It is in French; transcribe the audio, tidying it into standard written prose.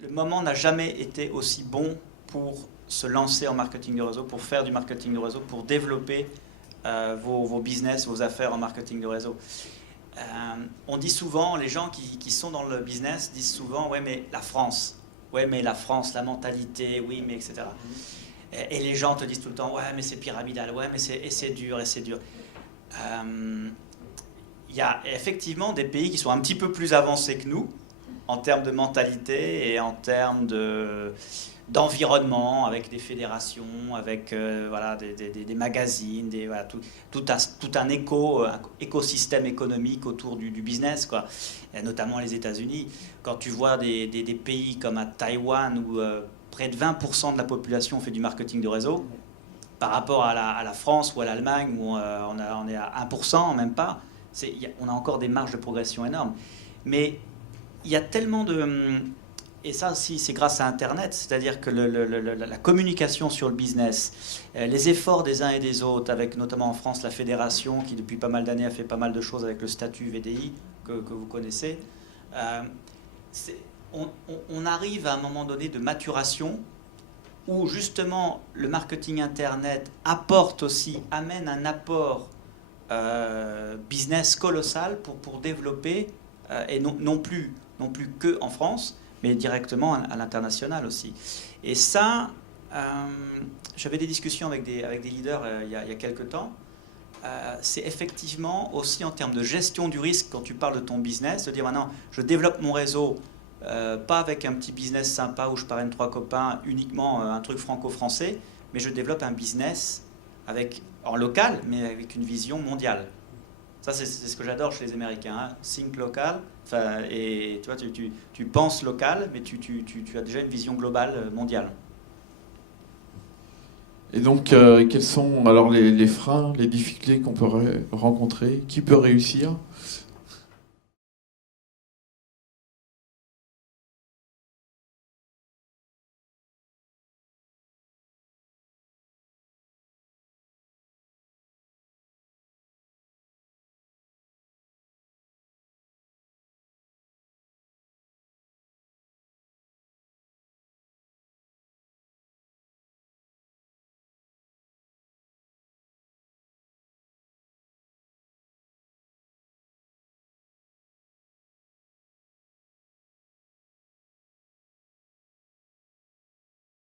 le moment n'a jamais été aussi bon pour se lancer en marketing de réseau, pour faire du marketing de réseau, pour développer vos business, vos affaires en marketing de réseau. On dit souvent, les gens qui sont dans le business disent souvent, ouais mais la France, la mentalité, oui mais etc. Et les gens te disent tout le temps, ouais mais c'est pyramidal, ouais mais c'est dur, et c'est dur. Il y a effectivement des pays qui sont un petit peu plus avancés que nous, en termes de mentalité et en termes d'environnement, avec des fédérations, avec voilà, des magazines, voilà, tout un écosystème économique autour du business, quoi. Et notamment les États-Unis. Quand tu vois des pays comme à Taïwan, où près de 20% de la population fait du marketing de réseau, par rapport à la France ou à l'Allemagne, où on est à 1%, même pas, on a encore des marges de progression énormes. Mais il y a tellement de... Et ça aussi, c'est grâce à Internet, c'est-à-dire que la communication sur le business, les efforts des uns et des autres, avec notamment en France la fédération qui depuis pas mal d'années a fait pas mal de choses avec le statut VDI que vous connaissez, on arrive à un moment donné de maturation où justement le marketing Internet amène un apport business colossal pour développer, et non plus que en France, mais directement à l'international aussi. Et ça, j'avais des discussions avec des leaders il y a quelques temps. C'est effectivement aussi en termes de gestion du risque, quand tu parles de ton business, de dire maintenant, je développe mon réseau, pas avec un petit business sympa où je parraine 3 copains, uniquement un truc franco-français, mais je développe un business en local, mais avec une vision mondiale. Ça, c'est ce que j'adore chez les Américains. Hein. Think local, et tu vois, tu penses local, mais tu as déjà une vision globale, mondiale. Et donc, quels sont alors les freins, les difficultés qu'on peut rencontrer? Qui peut réussir?